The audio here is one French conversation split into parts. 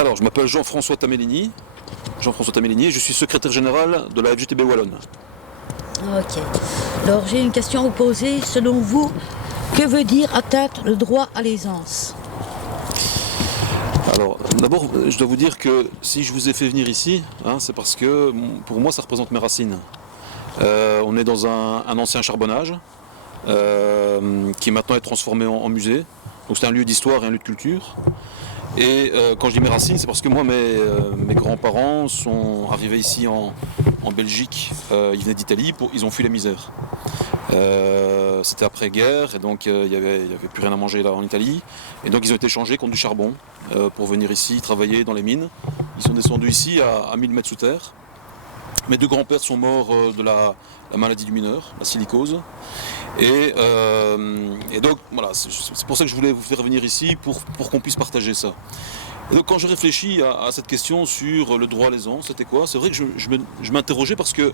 Alors, je m'appelle Jean-François Tamellini. Jean-François Tamellini, je suis secrétaire général de la FGTB Wallonne. Ok. Alors, j'ai une question à vous poser. Selon vous, que veut dire atteindre le droit à l'aisance? Alors, d'abord, je dois vous dire que si je vous ai fait venir ici, c'est parce que pour moi, ça représente mes racines. On est dans un ancien charbonnage qui maintenant est transformé en musée. Donc c'est un lieu d'histoire et un lieu de culture. Et quand je dis mes racines, c'est parce que moi, mes grands-parents sont arrivés ici en Belgique. Ils venaient d'Italie, ils ont fui la misère. C'était après-guerre, et donc il n'y avait plus rien à manger là en Italie. Et donc ils ont été échangés contre du charbon pour venir ici travailler dans les mines. Ils sont descendus ici à 1000 mètres sous terre. Mes deux grands-pères sont morts de la maladie du mineur, la silicose. Et donc voilà, c'est pour ça que je voulais vous faire venir ici, pour qu'on puisse partager ça. Et donc quand je réfléchis à cette question sur le droit à l'aisance, c'était quoi? C'est vrai que je m'interrogeais parce que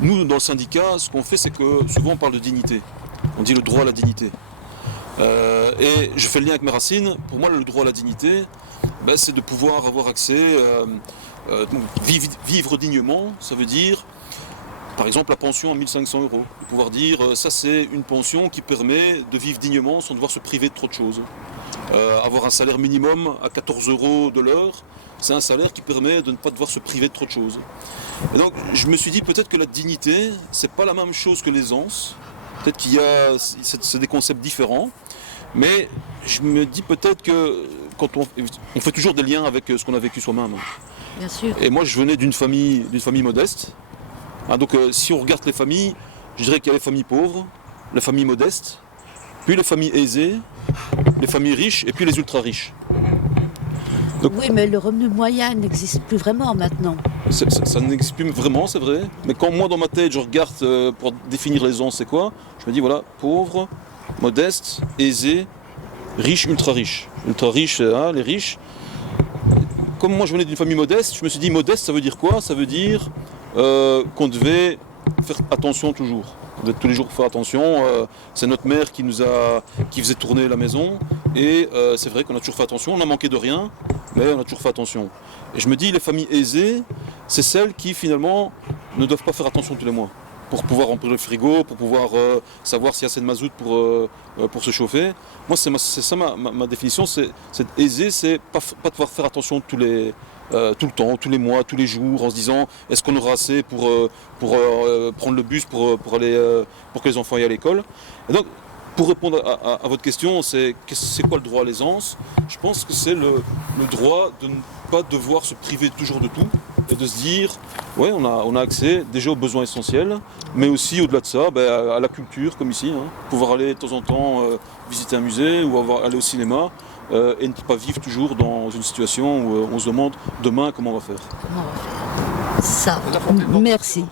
nous, dans le syndicat, ce qu'on fait, c'est que souvent on parle de dignité. On dit le droit à la dignité. Et je fais le lien avec mes racines. Pour moi, le droit à la dignité, c'est de pouvoir avoir accès, vivre dignement, ça veut dire... Par exemple, la pension à 1500 €. De pouvoir dire, ça c'est une pension qui permet de vivre dignement sans devoir se priver de trop de choses. Avoir un salaire minimum à 14 € de l'heure, c'est un salaire qui permet de ne pas devoir se priver de trop de choses. Et donc, je me suis dit peut-être que la dignité, c'est pas la même chose que l'aisance. Peut-être c'est des concepts différents. Mais je me dis peut-être que quand on fait toujours des liens avec ce qu'on a vécu soi-même. Bien sûr. Et moi, je venais d'une famille modeste. Donc si on regarde les familles, je dirais qu'il y a les familles pauvres, les familles modestes, puis les familles aisées, les familles riches et puis les ultra riches. Donc, oui, mais le revenu moyen n'existe plus vraiment maintenant. Ça n'existe plus vraiment, c'est vrai. Mais quand moi dans ma tête je regarde pour définir l'aisance, c'est quoi? Je me dis voilà, pauvre, modeste, aisé, riche, ultra riche. Ultra riche, les riches. Comme moi je venais d'une famille modeste, je me suis dit modeste ça veut dire quoi? Ça veut dire qu'on devait faire attention toujours. On devait tous les jours faire attention. C'est notre mère qui faisait tourner la maison. Et c'est vrai qu'on a toujours fait attention. On a manqué de rien, mais on a toujours fait attention. Et je me dis, les familles aisées, c'est celles qui finalement ne doivent pas faire attention tous les mois. Pour pouvoir remplir le frigo, pour pouvoir savoir s'il y a assez de mazout pour se chauffer. Moi, c'est ça ma définition. C'est aisé, c'est pas devoir faire attention tout le temps, tous les mois, tous les jours, en se disant est-ce qu'on aura assez pour prendre le bus pour que les enfants aillent à l'école. Et donc, pour répondre à votre question, c'est quoi le droit à l'aisance? Je pense que c'est le droit de ne pas devoir se priver toujours de tout et de se dire ouais, on a accès déjà aux besoins essentiels, mais aussi au-delà de ça, à la culture comme ici, pouvoir aller de temps en temps visiter un musée ou aller au cinéma. Et ne pas vivre toujours dans une situation où on se demande demain comment on va faire. Ça, merci.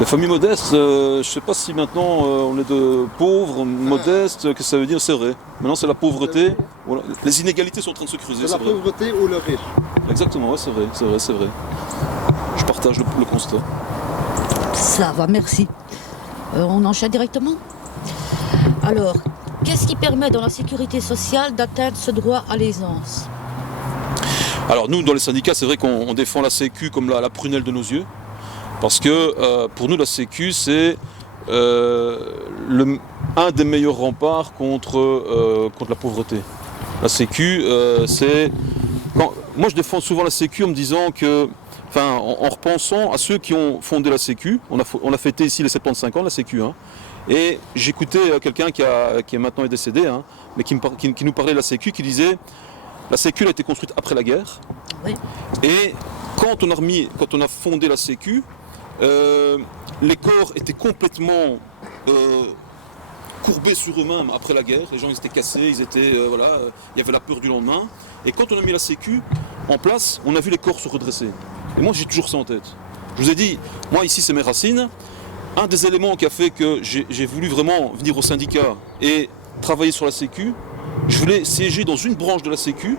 Les familles modestes, je ne sais pas si maintenant on est de pauvres, modestes, qu'est-ce que ça veut dire? C'est vrai. Maintenant c'est la pauvreté. Voilà. Les inégalités sont en train de se creuser. C'est la vrai. pauvreté ou le riche? Exactement, ouais, c'est vrai. Je partage le constat. Ça va, merci. On enchaîne directement? Alors, qu'est-ce qui permet dans la sécurité sociale d'atteindre ce droit à l'aisance? Alors nous, dans les syndicats, c'est vrai qu'on défend la Sécu comme la prunelle de nos yeux. Parce que pour nous, la Sécu, c'est un des meilleurs remparts contre la pauvreté. La Sécu, c'est... Moi, je défends souvent la Sécu en me disant que... en repensant à ceux qui ont fondé la Sécu, on a fêté ici les 75 ans de la Sécu, et j'écoutais quelqu'un qui est maintenant décédé, mais qui nous parlait de la Sécu, qui disait la Sécu a été construite après la guerre. Oui. Et quand on a fondé la Sécu, les corps étaient complètement courbés sur eux-mêmes après la guerre. Les gens ils étaient cassés, il y avait la peur du lendemain. Et quand on a mis la Sécu en place, on a vu les corps se redresser. Et moi j'ai toujours ça en tête. Je vous ai dit, moi ici c'est mes racines. Un des éléments qui a fait que j'ai voulu vraiment venir au syndicat et travailler sur la Sécu, je voulais siéger dans une branche de la Sécu.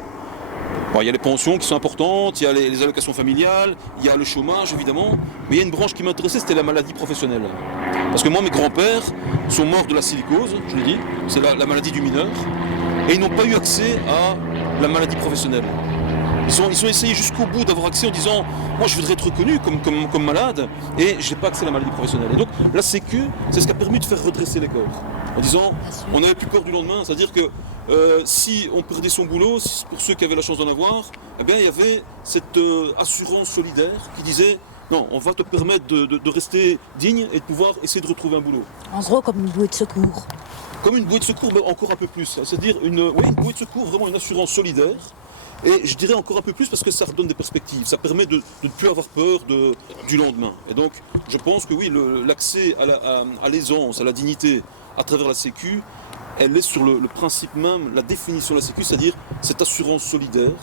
Bon, il y a les pensions qui sont importantes, il y a les allocations familiales, il y a le chômage évidemment, mais il y a une branche qui m'intéressait, c'était la maladie professionnelle. Parce que moi, mes grands-pères sont morts de la silicose, je l'ai dit, c'est la maladie du mineur, et ils n'ont pas eu accès à la maladie professionnelle. Ils ont essayé jusqu'au bout d'avoir accès en disant moi je voudrais être reconnu comme malade et je n'ai pas accès à la maladie professionnelle. Et donc la Sécu, c'est ce qui a permis de faire redresser les corps. En disant on n'avait plus peur du lendemain, c'est-à-dire que si on perdait son boulot, pour ceux qui avaient la chance d'en avoir, eh bien, il y avait cette assurance solidaire qui disait non, on va te permettre de rester digne et de pouvoir essayer de retrouver un boulot. En gros, comme une bouée de secours. Comme une bouée de secours, mais encore un peu plus. C'est-à-dire une bouée de secours, vraiment une assurance solidaire. Et je dirais encore un peu plus parce que ça redonne des perspectives. Ça permet de ne plus avoir peur du lendemain. Et donc, je pense que oui, l'accès à l'aisance, à la dignité à travers la Sécu, elle est sur le principe même, la définition de la Sécu, c'est-à-dire cette assurance solidaire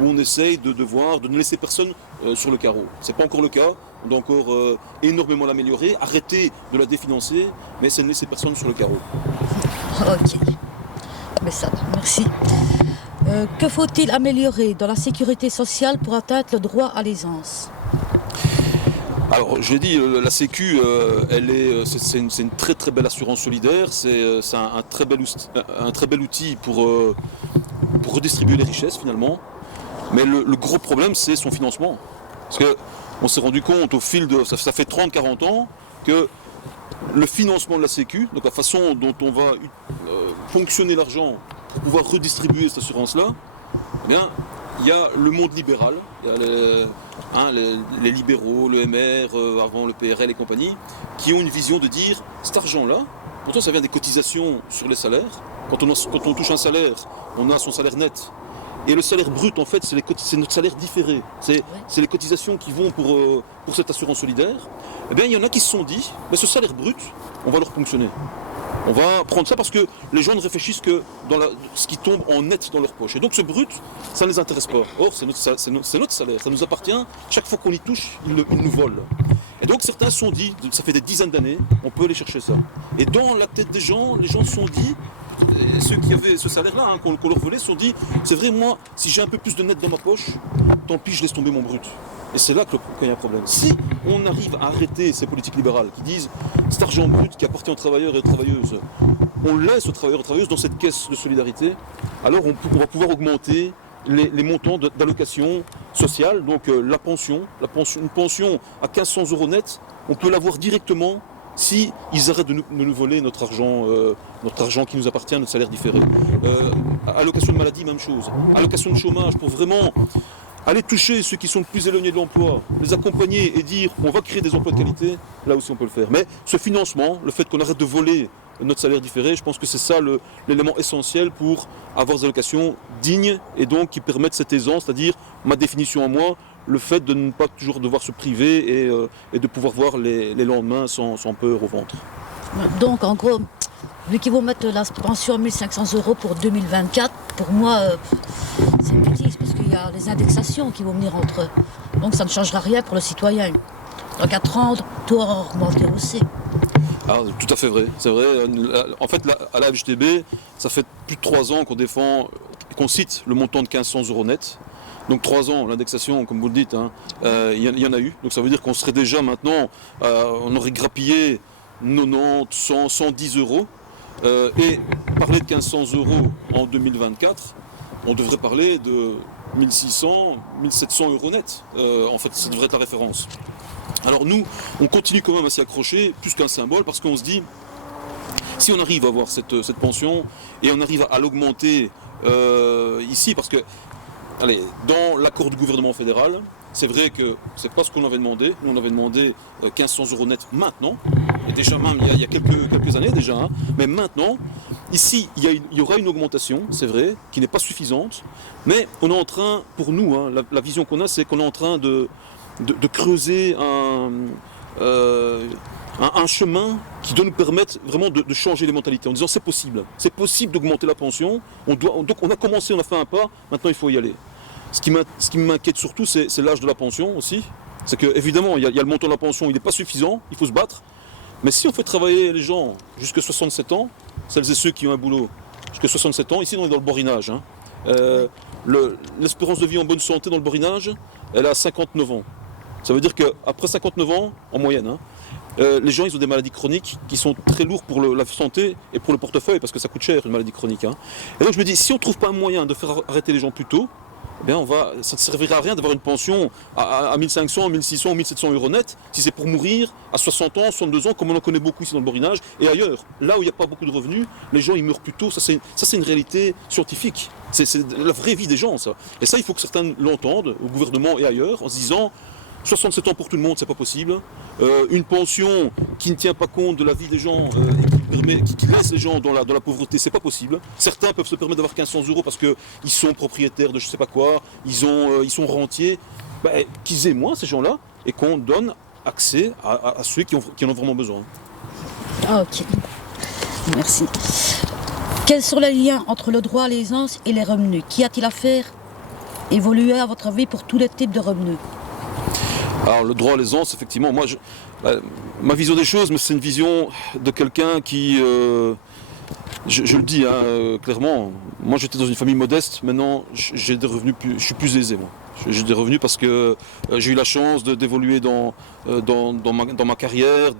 où on essaye de ne laisser personne sur le carreau. Ce n'est pas encore le cas, on doit encore énormément l'améliorer, arrêter de la définancer, mais c'est ne laisser personne sur le carreau. Ok, mais ça va, merci. Que faut-il améliorer dans la sécurité sociale pour atteindre le droit à l'aisance? Alors, je l'ai dit, la Sécu, c'est une très très belle assurance solidaire, c'est un très bel outil pour redistribuer les richesses finalement. Mais le gros problème, c'est son financement. Parce qu'on s'est rendu compte au fil de... Ça fait 30-40 ans que le financement de la Sécu, donc la façon dont on va fonctionner l'argent pour pouvoir redistribuer cette assurance-là, eh bien, il y a le monde libéral, il y a les libéraux, le MR, avant le PRL et compagnie, qui ont une vision de dire cet argent-là, pourtant ça vient des cotisations sur les salaires. Quand on touche un salaire, on a son salaire net. Et le salaire brut, en fait, c'est notre salaire différé. C'est les cotisations qui vont pour cette assurance solidaire. Eh bien, il y en a qui se sont dit, mais ce salaire brut, on va le reponctionner. On va prendre ça parce que les gens ne réfléchissent que dans ce qui tombe en net dans leur poche. Et donc ce brut, ça ne les intéresse pas. Or, c'est notre salaire, ça nous appartient. Chaque fois qu'on y touche, ils nous volent. Et donc certains se sont dit, ça fait des dizaines d'années, on peut aller chercher ça. Et dans la tête des gens, les gens se sont dit, et ceux qui avaient ce salaire-là, qu'on leur volait, se sont dit, c'est vrai, moi, si j'ai un peu plus de net dans ma poche, tant pis, je laisse tomber mon brut. Et c'est là qu'il y a un problème. Si on arrive à arrêter ces politiques libérales qui disent cet argent brut qui appartient aux travailleurs et aux travailleuses, on laisse aux travailleurs et aux travailleuses dans cette caisse de solidarité, alors on va pouvoir augmenter les montants d'allocation sociale, donc une pension à 1500 € net, on peut l'avoir directement si ils arrêtent de nous voler notre argent qui nous appartient, notre salaire différé. Allocation de maladie, même chose. Allocation de chômage pour vraiment aller toucher ceux qui sont le plus éloignés de l'emploi, les accompagner et dire on va créer des emplois de qualité, là aussi on peut le faire. Mais ce financement, le fait qu'on arrête de voler notre salaire différé, je pense que c'est ça l'élément essentiel pour avoir des allocations dignes et donc qui permettent cette aisance, c'est-à-dire ma définition à moi, le fait de ne pas toujours devoir se priver et de pouvoir voir les lendemains sans peur au ventre. Donc en gros, vu qu'ils vont mettre la pension à 1500 € pour 2024, pour moi, c'est une bêtise, parce qu'il y a les indexations qui vont venir entre eux. Donc ça ne changera rien pour le citoyen. Dans 4 ans, tout aura augmenté aussi. Ah, tout à fait vrai, c'est vrai. En fait, à la FGTB, ça fait plus de 3 ans qu'on défend, qu'on cite le montant de 1500 € net. Donc 3 ans, l'indexation, comme vous le dites, il y en a eu. Donc ça veut dire qu'on serait déjà maintenant, on aurait grappillé 90, 100, 110 €. Et parler de 1500 € en 2024, on devrait parler de 1600, 1700 € net. En fait, ça devrait être la référence. Alors nous, on continue quand même à s'y accrocher, plus qu'un symbole, parce qu'on se dit, si on arrive à avoir cette pension, et on arrive à l'augmenter ici, parce que, allez, dans l'accord du gouvernement fédéral, c'est vrai que c'est pas ce qu'on avait demandé. Nous, on avait demandé 1500 € net maintenant, et déjà même il y a quelques années déjà, hein. Mais maintenant, ici, il y aura une augmentation, c'est vrai, qui n'est pas suffisante, mais on est en train, pour nous, hein, la vision qu'on a, c'est qu'on est en train de creuser un chemin qui doit nous permettre vraiment de changer les mentalités, en disant c'est possible d'augmenter la pension, donc on a commencé, on a fait un pas, maintenant il faut y aller. Ce qui m'inquiète surtout, c'est l'âge de la pension aussi. C'est qu'évidemment, il y a le montant de la pension, il n'est pas suffisant, il faut se battre. Mais si on fait travailler les gens jusqu'à 67 ans, celles et ceux qui ont un boulot jusqu'à 67 ans, ici on est dans le borinage. Hein. L'espérance de vie en bonne santé dans le borinage, elle a 59 ans. Ça veut dire qu'après 59 ans, en moyenne, hein, les gens ils ont des maladies chroniques qui sont très lourdes pour la santé et pour le portefeuille, parce que ça coûte cher une maladie chronique. Hein. Et donc je me dis, si on ne trouve pas un moyen de faire arrêter les gens plus tôt, bien ça ne servira à rien d'avoir une pension à 1500, 1600 ou 1700 euros net si c'est pour mourir à 60 ans, 62 ans, comme on en connaît beaucoup ici dans le Borinage et ailleurs. Là où il n'y a pas beaucoup de revenus, les gens ils meurent plus tôt. Ça c'est une réalité scientifique. C'est la vraie vie des gens, ça. Et ça, il faut que certains l'entendent, au gouvernement et ailleurs, en se disant 67 ans pour tout le monde, c'est pas possible. Une pension qui ne tient pas compte de la vie des gens et qui laisse les gens dans la pauvreté, c'est pas possible. Certains peuvent se permettre d'avoir 1500 euros parce qu'ils sont propriétaires de je sais pas quoi, ils sont rentiers. Qu'ils aient moins ces gens-là et qu'on donne accès à ceux qui en ont vraiment besoin. Ah, ok. Merci. Quels sont les liens entre le droit à l'aisance et les revenus? Qu'y a-t-il à faire évoluer à votre avis pour tous les types de revenus? Alors le droit à l'aisance, effectivement, ma vision des choses, mais c'est une vision de quelqu'un qui, je le dis clairement, moi j'étais dans une famille modeste, maintenant j'ai des revenus, je suis plus aisé moi. J'ai des revenus parce que j'ai eu la chance d'évoluer dans ma carrière,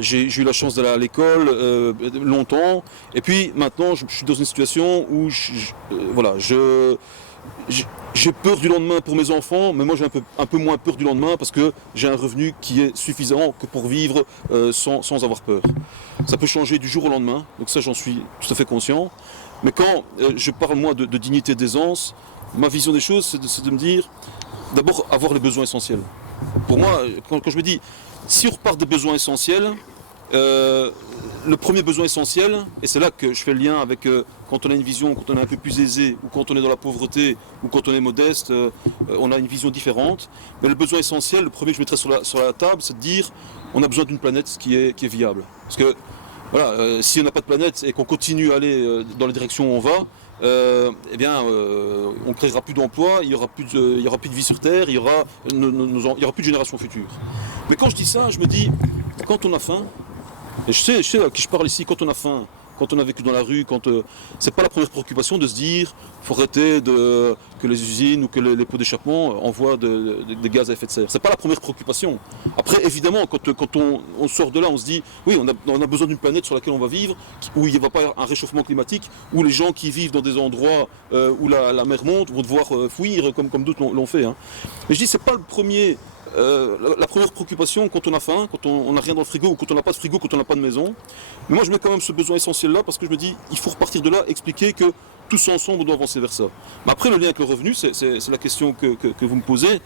j'ai eu la chance d'aller à l'école longtemps, et puis maintenant je suis dans une situation où j'ai peur du lendemain pour mes enfants, mais moi j'ai un peu moins peur du lendemain parce que j'ai un revenu qui est suffisant que pour vivre sans avoir peur. Ça peut changer du jour au lendemain, donc ça j'en suis tout à fait conscient. Mais quand je parle moi de dignité, d'aisance, ma vision des choses c'est de me dire d'abord avoir les besoins essentiels. Pour moi, quand je me dis si on repart des besoins essentiels, le premier besoin essentiel, et c'est là que je fais le lien avec quand on a une vision, quand on est un peu plus aisé, ou quand on est dans la pauvreté, ou quand on est modeste, on a une vision différente. Mais le besoin essentiel, le premier que je mettrais sur la table, c'est de dire on a besoin d'une planète qui est viable. Parce que voilà, si on n'a pas de planète et qu'on continue à aller dans la direction où on va, on ne créera plus d'emplois, il n'y aura plus de vie sur Terre, il n'y aura plus de générations futures. Mais quand je dis ça, je me dis, quand on a faim, et je sais à qui je parle ici, quand on a faim, quand on a vécu dans la rue, c'est pas la première préoccupation de se dire faut arrêter que les usines ou que les pots d'échappement envoient des gaz à effet de serre. C'est pas la première préoccupation. Après, évidemment, quand on sort de là, on se dit oui, on a besoin d'une planète sur laquelle on va vivre, où il ne va pas y avoir un réchauffement climatique, où les gens qui vivent dans des endroits où la mer monte vont devoir fuir comme d'autres l'ont fait. Hein. Mais je dis c'est pas le premier. La première préoccupation quand on a faim, quand on n'a rien dans le frigo ou quand on n'a pas de frigo, quand on n'a pas de maison. Mais moi je mets quand même ce besoin essentiel là parce que je me dis il faut repartir de là, expliquer que tous ensemble on doit avancer vers ça. Mais après le lien avec le revenu, c'est la question que vous me posez.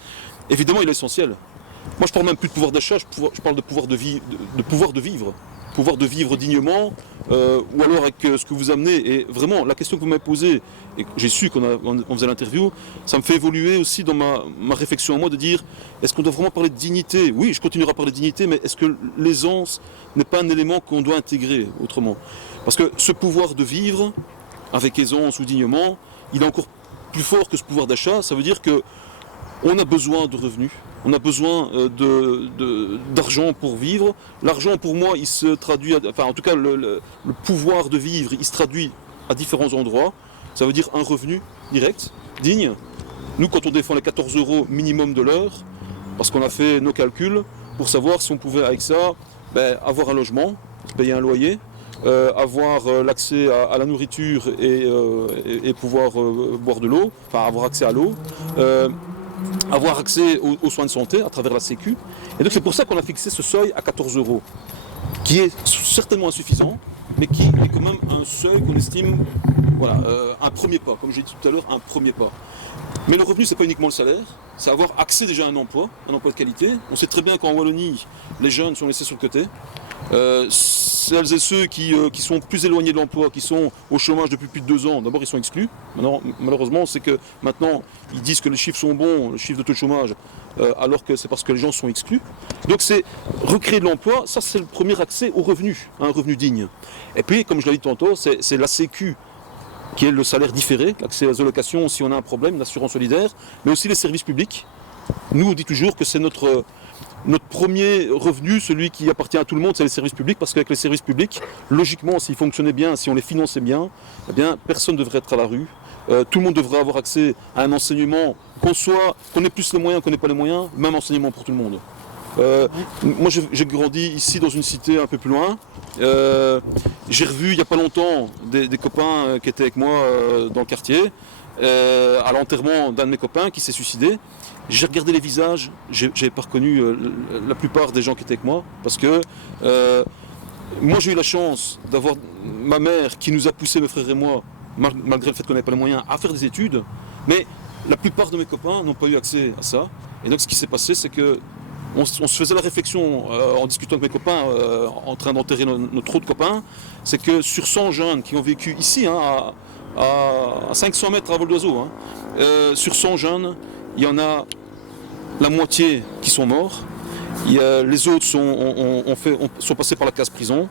Évidemment il est essentiel. Moi je parle même plus de pouvoir d'achat, je parle de pouvoir de vivre. Pouvoir de vivre dignement, ou alors avec ce que vous amenez. Et vraiment, la question que vous m'avez posée, et que j'ai su qu'on faisait l'interview, ça me fait évoluer aussi dans ma réflexion à moi de dire, est-ce qu'on doit vraiment parler de dignité? Oui, je continuerai à parler de dignité, mais est-ce que l'aisance n'est pas un élément qu'on doit intégrer autrement? Parce que ce pouvoir de vivre, avec aisance ou dignement, il est encore plus fort que ce pouvoir d'achat. Ça veut dire que on a besoin de revenus, on a besoin d'argent pour vivre. L'argent, pour moi, il se traduit, en tout cas, le pouvoir de vivre, il se traduit à différents endroits. Ça veut dire un revenu direct, digne. Nous, quand on défend les 14 € minimum de l'heure, parce qu'on a fait nos calculs pour savoir si on pouvait, avec ça, avoir un logement, payer un loyer, avoir l'accès à la nourriture et pouvoir boire de l'eau, enfin avoir accès à l'eau. Avoir accès aux soins de santé à travers la Sécu. Et donc c'est pour ça qu'on a fixé ce seuil à 14 €, qui est certainement insuffisant, mais qui est quand même un seuil qu'on estime un premier pas, comme j'ai dit tout à l'heure, un premier pas. Mais le revenu, c'est pas uniquement le salaire, c'est avoir accès déjà à un emploi de qualité. On sait très bien qu'en Wallonie, les jeunes sont laissés sur le côté. Celles et ceux qui sont plus éloignés de l'emploi, qui sont au chômage depuis plus de 2 ans, d'abord ils sont exclus. Maintenant, malheureusement, c'est que maintenant ils disent que les chiffres sont bons, le chiffre de taux de chômage, alors que c'est parce que les gens sont exclus. Donc c'est recréer de l'emploi, ça c'est le premier accès au revenu, un revenu digne. Et puis, comme je l'ai dit tantôt, c'est la Sécu qui est le salaire différé, l'accès aux allocations si on a un problème, l'assurance solidaire, mais aussi les services publics. Nous on dit toujours que c'est notre premier revenu, celui qui appartient à tout le monde, c'est les services publics, parce qu'avec les services publics, logiquement, s'ils fonctionnaient bien, si on les finançait bien, eh bien, personne ne devrait être à la rue. Tout le monde devrait avoir accès à un enseignement, qu'on ait plus les moyens, qu'on n'ait pas les moyens, même enseignement pour tout le monde. Moi, j'ai grandi ici dans une cité un peu plus loin. J'ai revu il n'y a pas longtemps des copains qui étaient avec moi dans le quartier. à l'enterrement d'un de mes copains qui s'est suicidé. J'ai regardé les visages, j'ai pas reconnu la plupart des gens qui étaient avec moi, parce que moi j'ai eu la chance d'avoir ma mère qui nous a poussé, mes frères et moi, malgré le fait qu'on n'avait pas les moyens, à faire des études, mais la plupart de mes copains n'ont pas eu accès à ça. Et donc ce qui s'est passé, c'est que on se faisait la réflexion en discutant avec mes copains, en train d'enterrer notre autre copain, c'est que sur 100 jeunes qui ont vécu ici, à 500 mètres à vol d'oiseau, sur 100 jeunes, il y en a la moitié qui sont morts. Les autres sont passés par la case prison.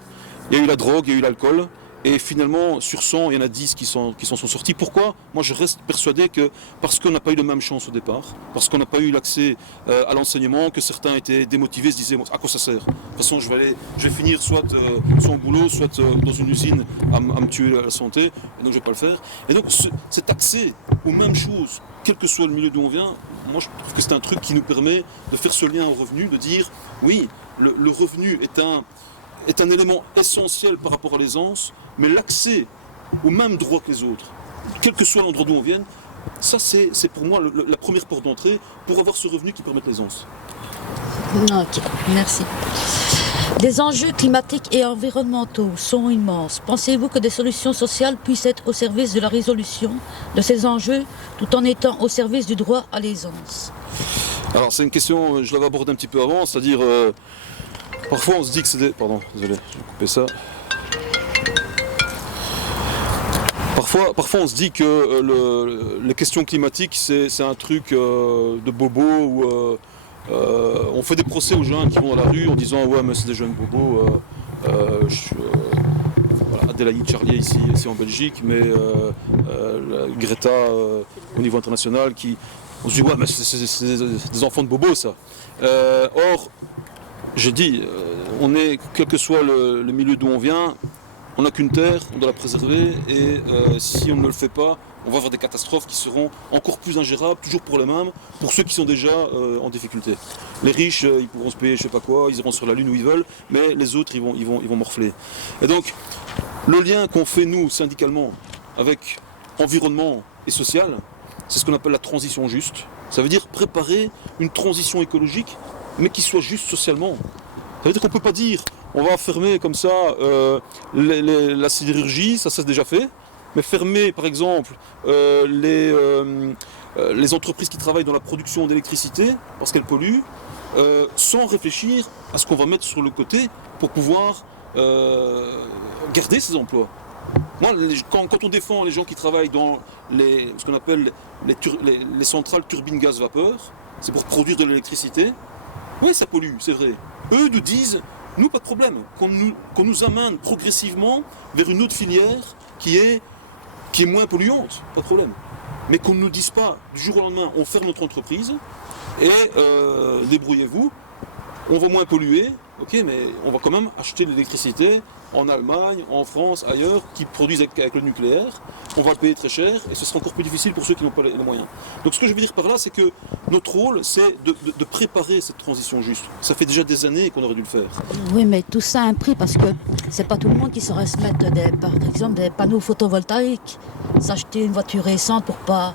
Il y a eu la drogue, il y a eu l'alcool. Et finalement, sur 100, il y en a 10 qui sont sortis. Pourquoi ? Moi, je reste persuadé que parce qu'on n'a pas eu la même chance au départ, parce qu'on n'a pas eu l'accès à l'enseignement, que certains étaient démotivés, se disaient à quoi ça sert ? De toute façon, je vais finir soit au boulot, soit dans une usine à me tuer à la santé, et donc je ne vais pas le faire. Et donc, cet accès aux mêmes choses, quel que soit le milieu d'où on vient, moi, je trouve que c'est un truc qui nous permet de faire ce lien au revenu, de dire, oui, le revenu est un élément essentiel par rapport à l'aisance, mais l'accès aux mêmes droits que les autres, quel que soit l'endroit d'où on vienne, ça c'est pour moi la première porte d'entrée pour avoir ce revenu qui permette l'aisance. Ok, merci. Les enjeux climatiques et environnementaux sont immenses. Pensez-vous que des solutions sociales puissent être au service de la résolution de ces enjeux tout en étant au service du droit à l'aisance ? Alors c'est une question, je l'avais abordée un petit peu avant, c'est-à-dire parfois on se dit que c'est des... Pardon, désolé, je vais couper ça. Parfois on se dit que les questions climatiques c'est un truc de bobo où on fait des procès aux jeunes qui vont dans la rue en disant ouais mais c'est des jeunes bobos. Voilà, Adélaïde Charlier ici en Belgique, mais Greta au niveau international on se dit ouais mais c'est des enfants de bobos ça. Or je dis, quel que soit le milieu d'où on vient, on n'a qu'une terre, on doit la préserver et si on ne le fait pas, on va avoir des catastrophes qui seront encore plus ingérables, toujours pour les mêmes, pour ceux qui sont déjà en difficulté. Les riches, ils pourront se payer je sais pas quoi, ils iront sur la lune où ils veulent, mais les autres, ils vont morfler. Et donc, le lien qu'on fait nous, syndicalement, avec environnement et social, c'est ce qu'on appelle la transition juste. Ça veut dire préparer une transition écologique, mais qui soit juste socialement. Ça veut dire qu'on ne peut pas dire on va fermer comme ça la sidérurgie, ça c'est déjà fait, mais fermer par exemple les entreprises qui travaillent dans la production d'électricité parce qu'elles polluent, sans réfléchir à ce qu'on va mettre sur le côté pour pouvoir garder ces emplois. Moi, quand on défend les gens qui travaillent dans ce qu'on appelle les centrales turbines gaz-vapeur, c'est pour produire de l'électricité. Oui, ça pollue, c'est vrai. Eux nous disent, nous, pas de problème, qu'on nous amène progressivement vers une autre filière qui est moins polluante, pas de problème. Mais qu'on ne nous dise pas, du jour au lendemain, on ferme notre entreprise et débrouillez-vous, on va moins polluer, ok, mais on va quand même acheter de l'électricité en Allemagne, en France, ailleurs, qui produisent avec le nucléaire. On va le payer très cher et ce sera encore plus difficile pour ceux qui n'ont pas les moyens. Donc ce que je veux dire par là, c'est que notre rôle, c'est de préparer cette transition juste. Ça fait déjà des années qu'on aurait dû le faire. Oui, mais tout ça a un prix parce que c'est pas tout le monde qui saurait se mettre par exemple des panneaux photovoltaïques, s'acheter une voiture récente pour pas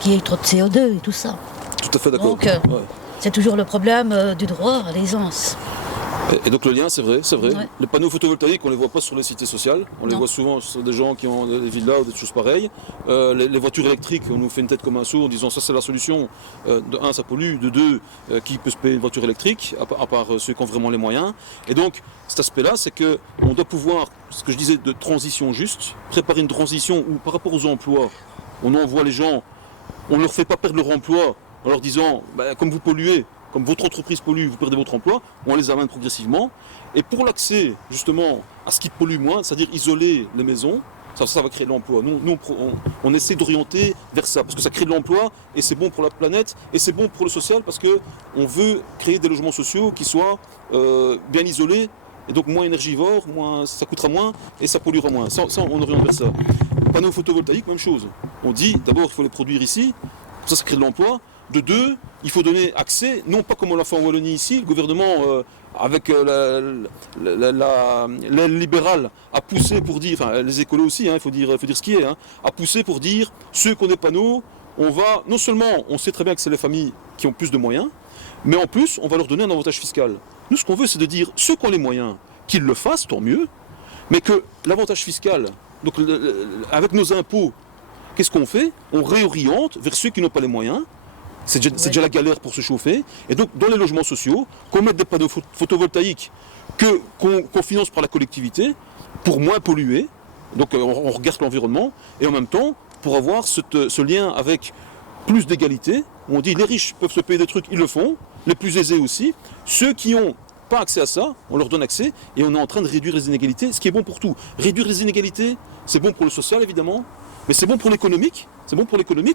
qu'il y ait trop de CO2 et tout ça. Tout à fait d'accord. Donc c'est toujours le problème du droit à l'aisance. Et donc le lien, c'est vrai. Ouais. Les panneaux photovoltaïques, on ne les voit pas sur les cités sociales. On les voit souvent sur des gens qui ont des villas ou des choses pareilles. Les voitures électriques, on nous fait une tête comme un sourd en disant ça c'est la solution. De un, ça pollue. De deux, qui peut se payer une voiture électrique, à part ceux qui ont vraiment les moyens. Et donc cet aspect-là, c'est qu'on doit pouvoir, ce que je disais de transition juste, préparer une transition où par rapport aux emplois, on envoie les gens, on ne leur fait pas perdre leur emploi en leur disant comme vous polluez, comme votre entreprise pollue, vous perdez votre emploi, on les amène progressivement. Et pour l'accès, justement, à ce qui pollue moins, c'est-à-dire isoler les maisons, ça va créer de l'emploi. Nous on essaie d'orienter vers ça, parce que ça crée de l'emploi, et c'est bon pour la planète, et c'est bon pour le social, parce qu'on veut créer des logements sociaux qui soient bien isolés, et donc moins énergivores, ça coûtera moins, et ça polluera moins. Ça on oriente vers ça. Panneaux photovoltaïques, même chose. On dit, d'abord, il faut les produire ici, ça crée de l'emploi. De deux, il faut donner accès, non pas comme on l'a fait en Wallonie ici, le gouvernement, avec l'aile libérale, a poussé pour dire, enfin les écolos aussi, il faut dire ce qui est, a poussé pour dire, ceux qui ont des panneaux, on va, non seulement, on sait très bien que c'est les familles qui ont plus de moyens, mais en plus, on va leur donner un avantage fiscal. Nous, ce qu'on veut, c'est de dire, ceux qui ont les moyens, qu'ils le fassent, tant mieux, mais que l'avantage fiscal, donc avec nos impôts, qu'est-ce qu'on fait? On réoriente vers ceux qui n'ont pas les moyens. C'est déjà la galère pour se chauffer. Et donc, dans les logements sociaux, qu'on mette des panneaux photovoltaïques qu'on finance par la collectivité pour moins polluer. Donc, on regarde l'environnement. Et en même temps, pour avoir ce lien avec plus d'égalité. On dit les riches peuvent se payer des trucs, ils le font. Les plus aisés aussi. Ceux qui n'ont pas accès à ça, on leur donne accès. Et on est en train de réduire les inégalités, ce qui est bon pour tout. Réduire les inégalités, c'est bon pour le social, évidemment. Mais c'est bon pour l'économique,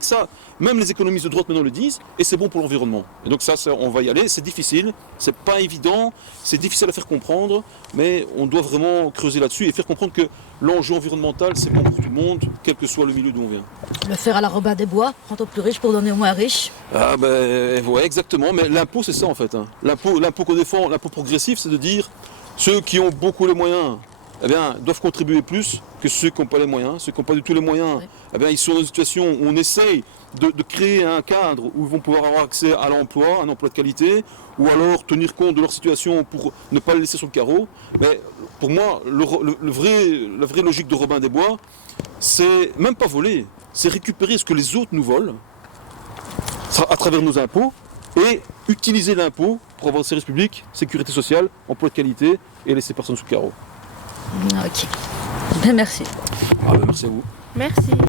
ça, même les économistes de droite maintenant le disent, et c'est bon pour l'environnement. Et donc ça, on va y aller, c'est difficile, c'est pas évident, c'est difficile à faire comprendre, mais on doit vraiment creuser là-dessus et faire comprendre que l'enjeu environnemental, c'est bon pour tout le monde, quel que soit le milieu d'où on vient. Le faire à la Robin des Bois, rendre aux plus riches pour donner aux moins riches. Ah ben, ouais, exactement, mais l'impôt, c'est ça en fait. L'impôt qu'on défend, l'impôt progressif, c'est de dire, ceux qui ont beaucoup les moyens, eh bien, doivent contribuer plus que ceux qui n'ont pas les moyens. Ceux qui n'ont pas du tout les moyens, oui. Eh bien, ils sont dans une situation où on essaye de créer un cadre où ils vont pouvoir avoir accès à l'emploi, un emploi de qualité, ou alors tenir compte de leur situation pour ne pas les laisser sur le carreau. Mais pour moi, la vraie logique de Robin des Bois, c'est même pas voler, c'est récupérer ce que les autres nous volent à travers nos impôts et utiliser l'impôt pour avoir service public, sécurité sociale, emploi de qualité et laisser personne sous le carreau. Ok. Ben merci. Ah ben merci à vous. Merci.